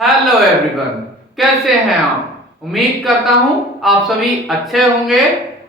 Hello everyone, कैसे हैं आप। उम्मीद करता हूं आप सभी अच्छे होंगे।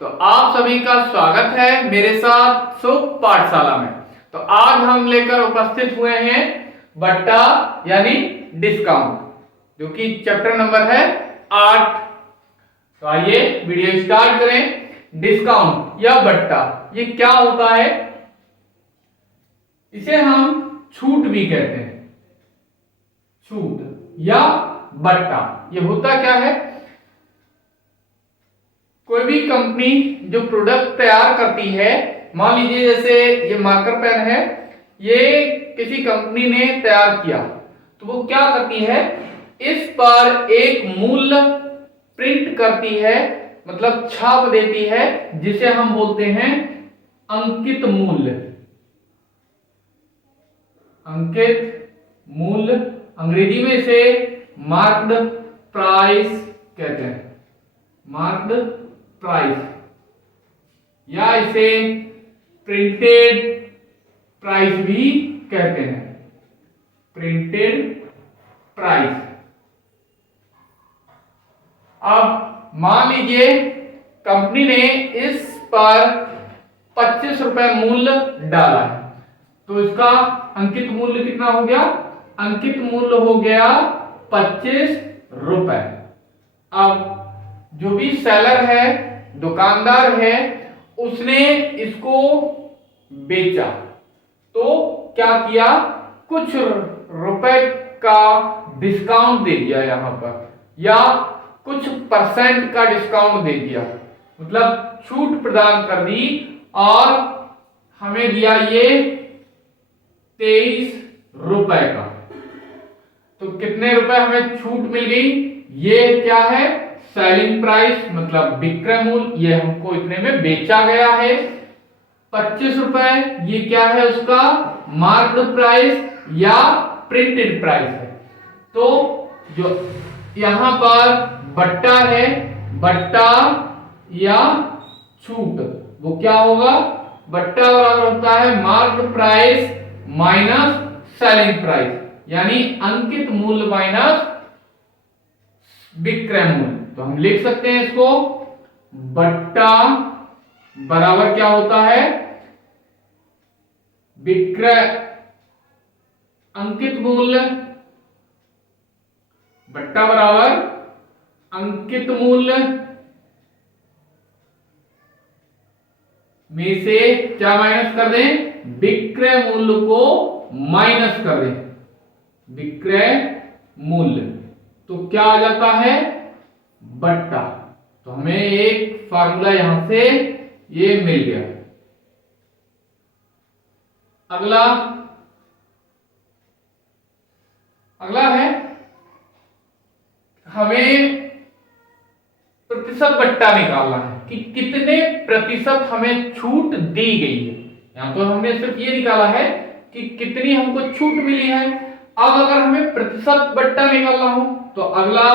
तो आप सभी का स्वागत है मेरे साथ शुभ पाठशाला में। तो आज हम लेकर उपस्थित हुए हैं बट्टा यानी डिस्काउंट, जो कि चैप्टर नंबर है 8। तो आइए वीडियो स्टार्ट करें। डिस्काउंट या बट्टा ये क्या होता है? इसे हम छूट भी कहते हैं। छूट या बट्टा ये होता क्या है? कोई भी कंपनी जो प्रोडक्ट तैयार करती है, मान लीजिए जैसे ये मार्कर पेन है, ये किसी कंपनी ने तैयार किया, तो वो क्या करती है, इस पर एक मूल्य प्रिंट करती है, मतलब छाप देती है, जिसे हम बोलते हैं अंकित मूल्य। अंकित मूल्य अंग्रेजी में इसे मार्क्ड प्राइस कहते हैं। मार्क्ड प्राइस या इसे प्रिंटेड प्राइस भी कहते हैं। Printed price. अब मान लीजिए कंपनी ने इस पर 25 रुपए मूल्य डाला है, तो इसका अंकित मूल्य कितना हो गया? अंकित मूल्य हो गया 25 रुपए। अब जो भी सेलर है, दुकानदार है, उसने इसको बेचा, तो क्या किया, कुछ रुपए का डिस्काउंट दे दिया यहां पर, या कुछ परसेंट का डिस्काउंट दे दिया, मतलब छूट प्रदान कर दी, और हमें दिया ये 23 रुपए का। तो कितने रुपए हमें छूट मिल गई? ये क्या है? सेलिंग प्राइस, मतलब विक्रय मूल्य। ये हमको इतने में बेचा गया है 25 रुपए। ये क्या है उसका? मार्क्ड प्राइस या प्रिंटेड प्राइस है। तो जो यहां पर बट्टा है, बट्टा या छूट, वो क्या होगा? बट्टा बराबर होता है marked price minus selling price, यानी अंकित मूल्य माइनस विक्रय मूल्य। तो हम लिख सकते हैं इसको, बट्टा बराबर क्या होता है? विक्रय अंकित मूल्य, बट्टा बराबर अंकित मूल्य में से क्या माइनस कर दें? विक्रय मूल्य को माइनस कर दें। विक्रय मूल्य, तो क्या आ जाता है? बट्टा। तो हमें एक फार्मूला यहां से ये मिल गया। अगला है, हमें प्रतिशत बट्टा निकालना है कि कितने प्रतिशत हमें छूट दी गई है। यहां तो हमने सिर्फ ये निकाला है कि कितनी हमको छूट मिली है। अब अगर हमें प्रतिशत बट्टा निकालना हो, तो अगला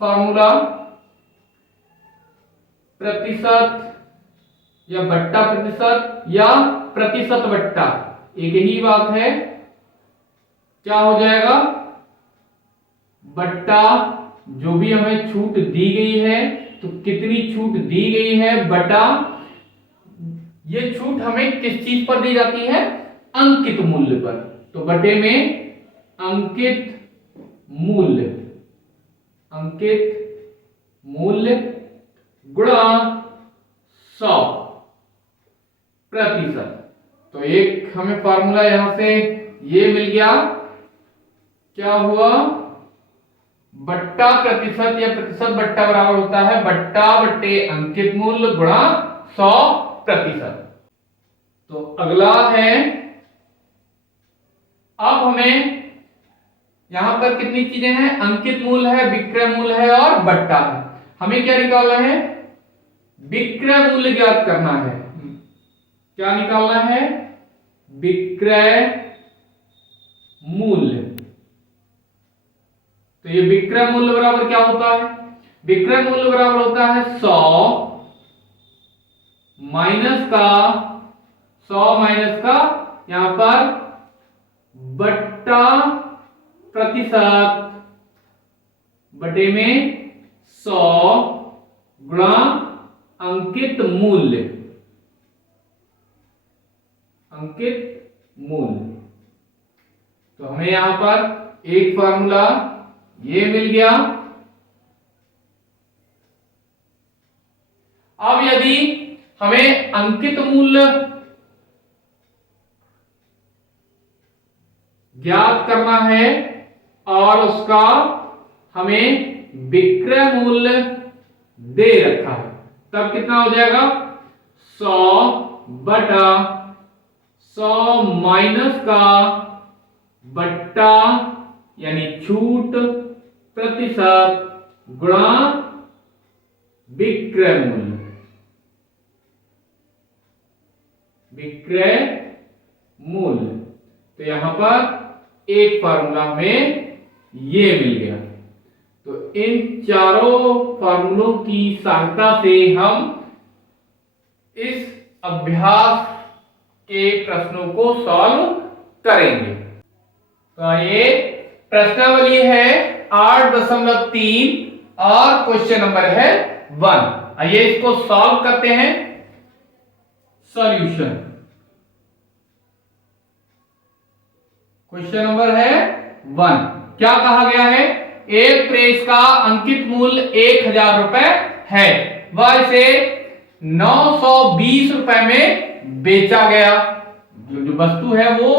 फार्मूला प्रतिशत या बट्टा प्रतिशत या प्रतिशत बट्टा, एक ही बात है। क्या हो जाएगा? बट्टा जो भी हमें छूट दी गई है, तो कितनी छूट दी गई है, बटा ये छूट हमें किस चीज पर दी जाती है? अंकित मूल्य पर। तो बटे में अंकित मूल्य, अंकित मूल्य गुणा 100 प्रतिशत। तो एक हमें फार्मूला यहां से ये मिल गया। क्या हुआ? बट्टा प्रतिशत या प्रतिशत बट्टा बराबर होता है बट्टा बट्टे अंकित मूल्य गुणा 100 प्रतिशत। तो अगला है, अब हमें यहां पर कितनी चीजें हैं? अंकित मूल्य है, विक्रय मूल्य है और बट्टा है। हमें क्या निकालना है? विक्रय मूल्य ज्ञात करना है। क्या निकालना है? विक्रय मूल्य। तो ये विक्रय मूल्य बराबर क्या होता है? विक्रय मूल्य बराबर होता है 100 माइनस का, 100 माइनस का यहां पर बट्टा प्रतिशत बटे में 100 गुणा अंकित मूल्य, अंकित मूल्य। तो हमें यहां पर एक फार्मूला ये मिल गया। अब यदि हमें अंकित मूल्य ज्ञात करना है और उसका हमें विक्रय मूल्य दे रखा है, तब कितना हो जाएगा? 100 बटा 100 माइनस का बट्टा यानी छूट प्रतिशत गुणा विक्रय मूल्य, विक्रय मूल्य। तो यहां पर एक फार्मूला हमें ये मिल गया। तो इन चारों फार्मूलों की सहायता से हम इस अभ्यास के प्रश्नों को सॉल्व करेंगे। तो आइए, प्रश्नावली है 8.3 और क्वेश्चन नंबर है 1। आइए इसको सॉल्व करते हैं। सॉल्यूशन, क्वेश्चन नंबर है 1। क्या कहा गया है? एक प्रेस का अंकित मूल्य 1000 रुपए है, वह इसे 920 रुपए में बेचा गया। जो वस्तु है वो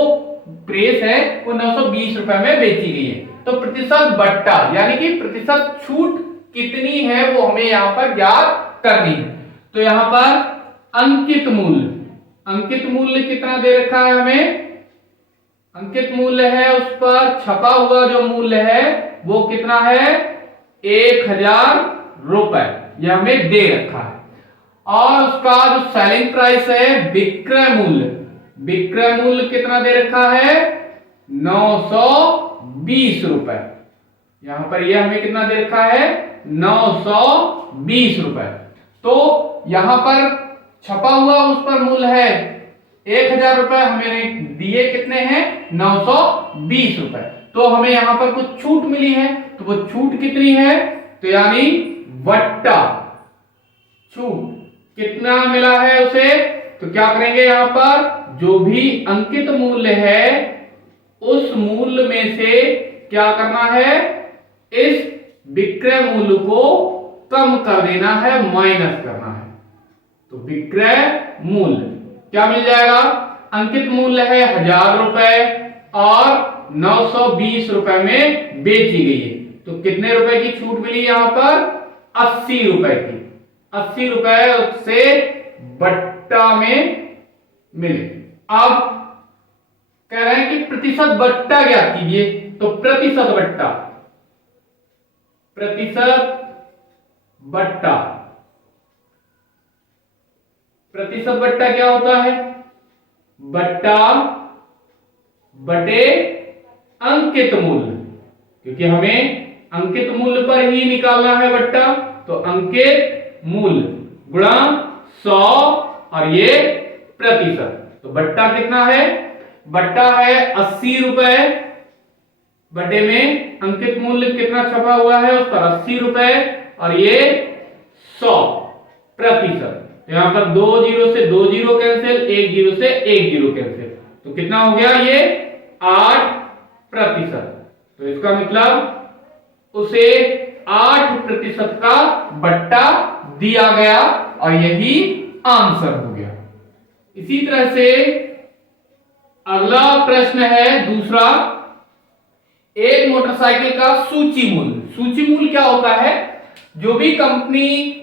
प्रेस है, वो 920 रुपए में बेची गई है। तो प्रतिशत बट्टा यानी कि प्रतिशत छूट कितनी है वो हमें यहां पर ज्ञात करनी है। तो यहां पर अंकित मूल्य, अंकित मूल्य कितना दे रखा है हमें? अंकित मूल्य है, उस पर छपा हुआ जो मूल्य है वो कितना है? 1000 रुपए, यह हमें दे रखा है। और उसका जो सेलिंग प्राइस है, विक्रय मूल्य, विक्रय मूल्य कितना दे रखा है? 920 रुपए। यहां पर यह हमें कितना दे रखा है? 920 रुपए। तो यहां पर छपा हुआ उस पर मूल्य है 1000 रुपए, हमें दिए कितने हैं? 920 रुपए। तो हमें यहां पर कुछ छूट मिली है, तो वो छूट कितनी है? तो यानी बट्टा छूट कितना मिला है उसे? तो क्या करेंगे, यहां पर जो भी अंकित मूल्य है उस मूल्य में से क्या करना है? इस विक्रय मूल्य को कम कर देना है, माइनस करना है। तो विक्रय मूल्य क्या मिल जाएगा? अंकित मूल्य है 1000 रुपए और 920 रुपए में बेची गई है। तो कितने रुपए की छूट मिली यहां पर? 80 रुपए की। 80 रुपए से बट्टा में मिले। अब कह रहे हैं कि प्रतिशत बट्टा ज्ञात कीजिए। तो प्रतिशत बट्टा, प्रतिशत बट्टा, प्रतिशत बट्टा क्या होता है? बट्टा बटे अंकित मूल्य, क्योंकि हमें अंकित मूल्य पर ही निकालना है बट्टा। तो अंकित मूल्य गुणा 100 और ये प्रतिशत। तो बट्टा कितना है? बट्टा है 80 रुपए, बटे में अंकित मूल्य कितना छपा हुआ है उस पर 80 रुपए और ये 100 प्रतिशत। यहां पर 2 जीरो से 2 जीरो कैंसिल, 1 जीरो से 1 जीरो कैंसिल। तो कितना हो गया? ये 8%। तो इसका मतलब उसे 8% का बट्टा दिया गया और यही आंसर हो गया। इसी तरह से अगला प्रश्न है दूसरा, एक मोटरसाइकिल का सूची मूल्य। सूची मूल्य क्या होता है? जो भी कंपनी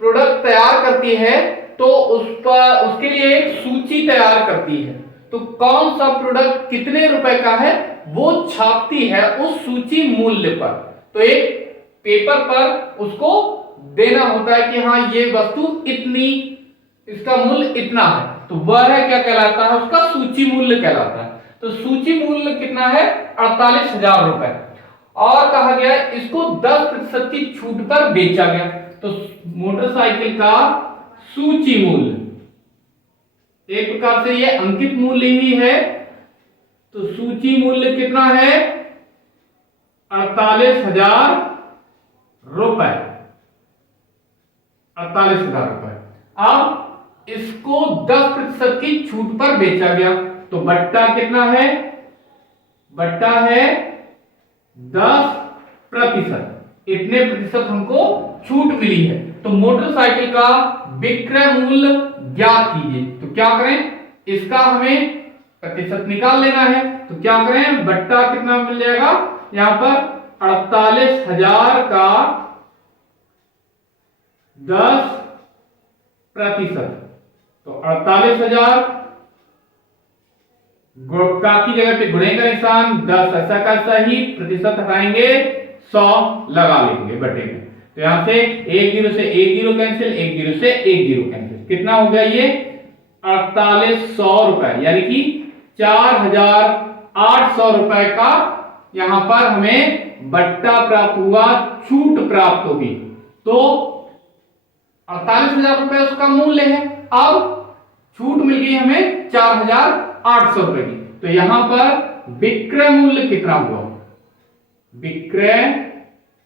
प्रोडक्ट तैयार करती है तो उस पर उसके लिए एक सूची तैयार करती है। तो कौन सा प्रोडक्ट कितने रुपए का है वो छापती है उस सूची मूल्य पर। तो एक पेपर पर उसको देना होता है कि हाँ ये वस्तु इतनी, इसका मूल्य इतना है। तो वह क्या कहलाता है? उसका सूची मूल्य कहलाता है। तो सूची मूल्य कितना है? 48,000 रुपए। और कहा गया इसको 10% की छूट पर बेचा गया। तो मोटरसाइकिल का सूची मूल्य एक प्रकार से ये अंकित मूल्य ही है। तो सूची मूल्य कितना है? 48,000 रुपए, 48,000 रुपए। अब इसको 10% की छूट पर बेचा गया, तो बट्टा कितना है? बट्टा है 10%। इतने प्रतिशत हमको छूट मिली है। तो मोटरसाइकिल का विक्रय मूल्य ज्ञात कीजिए। तो क्या करें, इसका हमें प्रतिशत निकाल लेना है। तो क्या करें, बट्टा कितना मिल जाएगा यहां पर 48,000 का 10%। तो 48,000 का की जगह पे गुणे का निशान 10, ऐसा का सही, प्रतिशत हटाएंगे 100 लगा लेंगे बटे में। तो यहां से एक जीरो से एक जीरो कैंसिल, एक जीरो से एक जीरो कैंसिल, कितना हो गया ये 4800 रुपए, यानी कि 4,800 रुपए का यहां पर हमें बट्टा प्राप्त हुआ, छूट प्राप्त होगी। तो 48,000 रुपए उसका मूल्य है। अब छूट मिल गई हमें 4,800 रुपए की। तो यहां पर विक्रय मूल्य कितना हुआ? विक्रय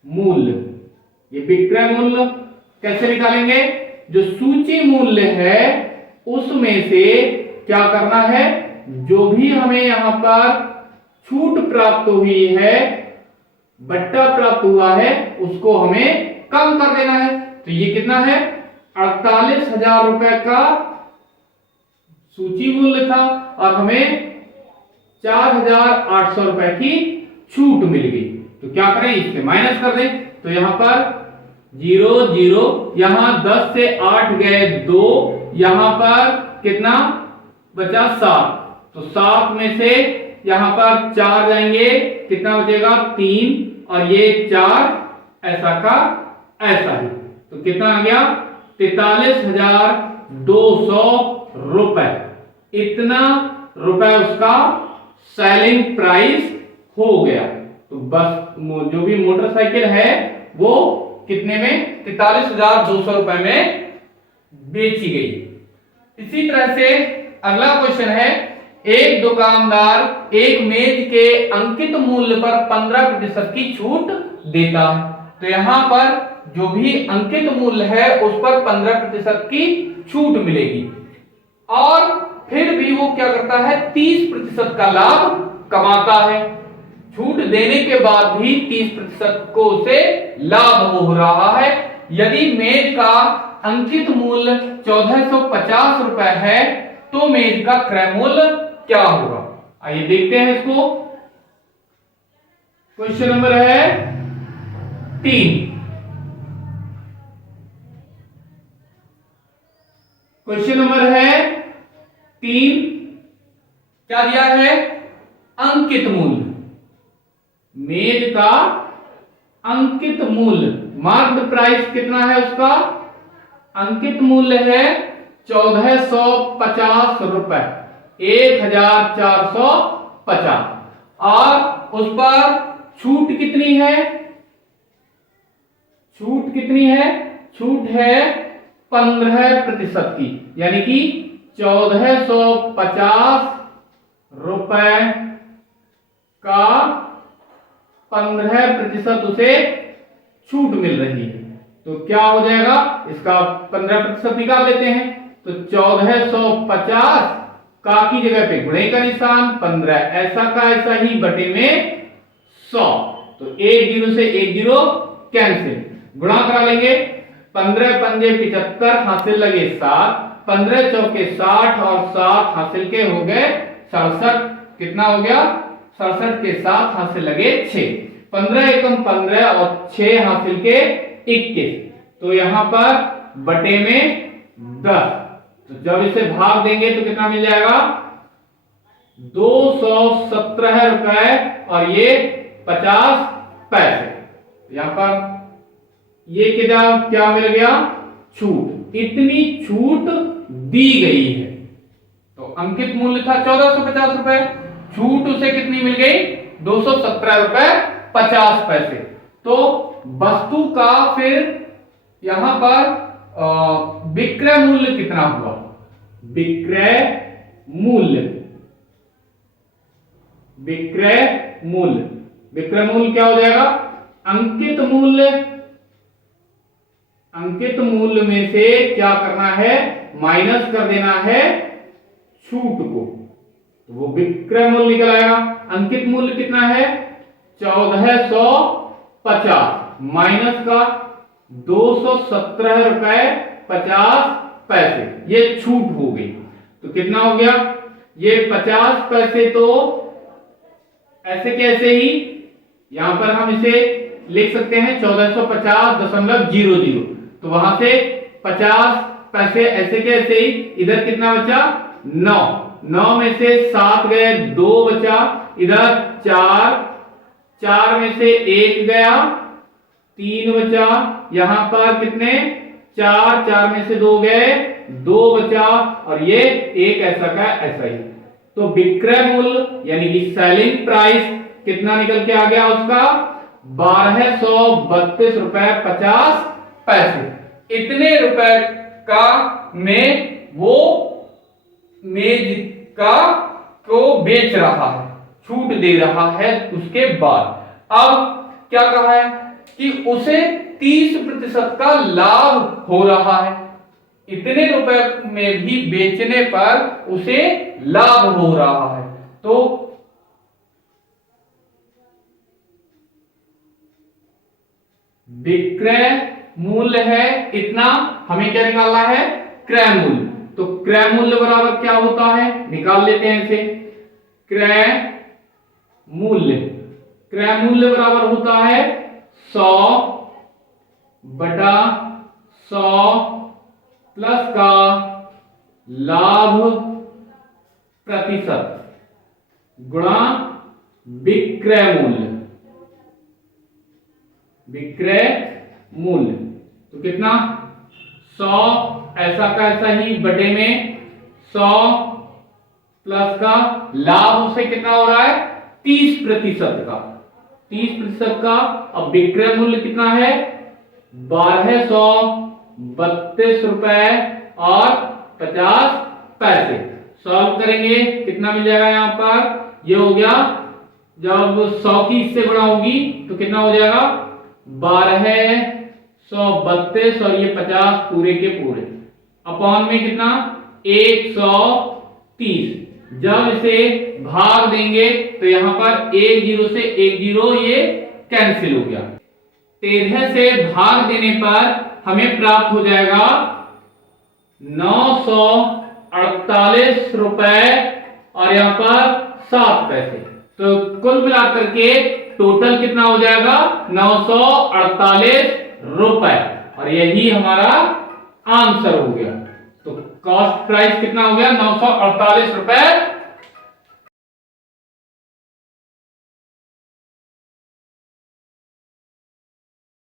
मूल्य, ये विक्रय मूल्य कैसे निकालेंगे? जो सूची मूल्य है उसमें से क्या करना है, जो भी हमें यहां पर छूट प्राप्त हुई है, बट्टा प्राप्त हुआ है, उसको हमें कम कर देना है। तो ये कितना है 48,000 रुपए का सूची मूल्य था और हमें 4,800 रुपए की छूट मिल गई। तो क्या करें, इससे माइनस कर दें। तो यहां पर 0 0, यहां 10 से 8 गए 2, यहां पर कितना बचा 7। तो 7 में से यहां पर 4 जाएंगे, कितना बचेगा 3, और ये 4 ऐसा का ऐसा ही। तो कितना आ गया 43,200 रुपए। इतना रुपए उसका सेलिंग प्राइस हो गया। तो बस जो भी मोटरसाइकिल है वो कितने में 43,200 रुपए में बेची गई। इसी तरह से अगला क्वेश्चन है, एक दुकानदार एक मेज के अंकित मूल्य पर 15% की छूट देता है। तो यहां पर जो भी अंकित मूल्य है उस पर 15% की छूट मिलेगी, और फिर भी वो क्या करता है 30% का लाभ कमाता है। छूट देने के बाद भी 30% को उसे लाभ हो रहा है। यदि मेज का अंकित मूल्य 1450 रुपए है तो मेज का क्रय मूल्य क्या होगा? आइए देखते हैं इसको। क्वेश्चन नंबर है 3। क्वेश्चन नंबर है 3, क्या दिया है? अंकित मूल्य, मेज का अंकित मूल्य, मार्क्ड प्राइस कितना है उसका? अंकित मूल्य है 1450 रुपए, 1450, और उस पर छूट कितनी है? छूट कितनी है? छूट है 15% की, यानी कि 1450 रुपए का 15% उसे छूट मिल रही है। तो क्या हो जाएगा, इसका 15% निकाल लेते हैं। तो 1450 का की जगह पे गुणे का निशान 15, ऐसा का ऐसा ही बटे में 100। तो एक जीरो से एक जीरो कैंसिल, गुणा करा लेंगे। 15 पंजे 75, हासिल लगे 7, 15 चौके 60 और 7 हासिल के हो गए 67। कितना हो गया 67 के 7 हासिल लगे 6, 15 एकम 15 और 6 हासिल के 21। तो यहां पर बटे में 10। तो जब इसे भाग देंगे तो कितना मिल जाएगा 217 रुपए और ये 50 पैसे। यहां पर ये क्या मिल गया, छूट। इतनी छूट दी गई है। तो अंकित मूल्य था 1450 रुपए, छूट उसे कितनी मिल गई 217 रुपए 50 पैसे। तो वस्तु का फिर यहां पर विक्रय मूल्य कितना हुआ? विक्रय मूल्य, विक्रय मूल्य, विक्रय मूल्य क्या हो जाएगा? अंकित मूल्य अंकित मूल्य में से क्या करना है, माइनस कर देना है छूट को, तो वो विक्रय मूल्य निकल आएगा। अंकित मूल्य कितना है, 1450 माइनस का 217 रुपए 50 पैसे, ये छूट हो गई। तो कितना हो गया, ये 50 पैसे तो ऐसे कैसे ही यहां पर हम इसे लिख सकते हैं 1450.00, तो वहां से 50 पैसे ऐसे कैसे ही, इधर कितना बचा 9, 9 में से 7 गए, 2 बचा, इधर 4, 4 में से 1 गया, 3 बचा, यहां पर कितने 4, 4 में से 2 गए, 2 बचा, और ये एक ऐसा का ऐसा ही। तो विक्रय मूल्य यानी कि सेलिंग प्राइस कितना निकल के आ गया उसका, 1232 रुपए 50 पैसे। इतने रुपए का में वो मेज का को बेच रहा है, छूट दे रहा है। उसके बाद अब क्या कहा है कि उसे 30% का लाभ हो रहा है, इतने रुपए में भी बेचने पर उसे लाभ हो रहा है। तो विक्रय मूल्य है इतना, हमें क्या निकालना है, क्रय मूल्य। तो क्रय मूल्य बराबर क्या होता है, निकाल लेते हैं इसे। क्रय मूल्य, क्रय मूल्य बराबर होता है 100/100 प्लस का लाभ प्रतिशत गुणा विक्रय मूल्य। विक्रय मूल्य तो कितना, 100 ऐसा का ऐसा ही बटे में 100 प्लस का लाभ उसे कितना हो रहा है, 30% का, 30% का। अब विक्रय मूल्य कितना है, 1232 रुपए और 50 पैसे। सॉल्व करेंगे कितना मिल जाएगा, यहां पर ये हो गया, जब 100 की इससे गुणा होगी तो कितना हो जाएगा, 1232 और ये 50 पूरे के पूरे अपॉन में कितना 130। जब इसे भाग देंगे तो यहां पर 1 0 से 1 0 ये कैंसिल हो गया। 13 से भाग देने पर हमें प्राप्त हो जाएगा 948 रुपए और यहां पर 7 पैसे। तो कुल मिलाकर के टोटल कितना हो जाएगा, 948 रुपए, और यही हमारा आंसर हो गया। तो कॉस्ट प्राइस कितना हो गया, 948 रुपए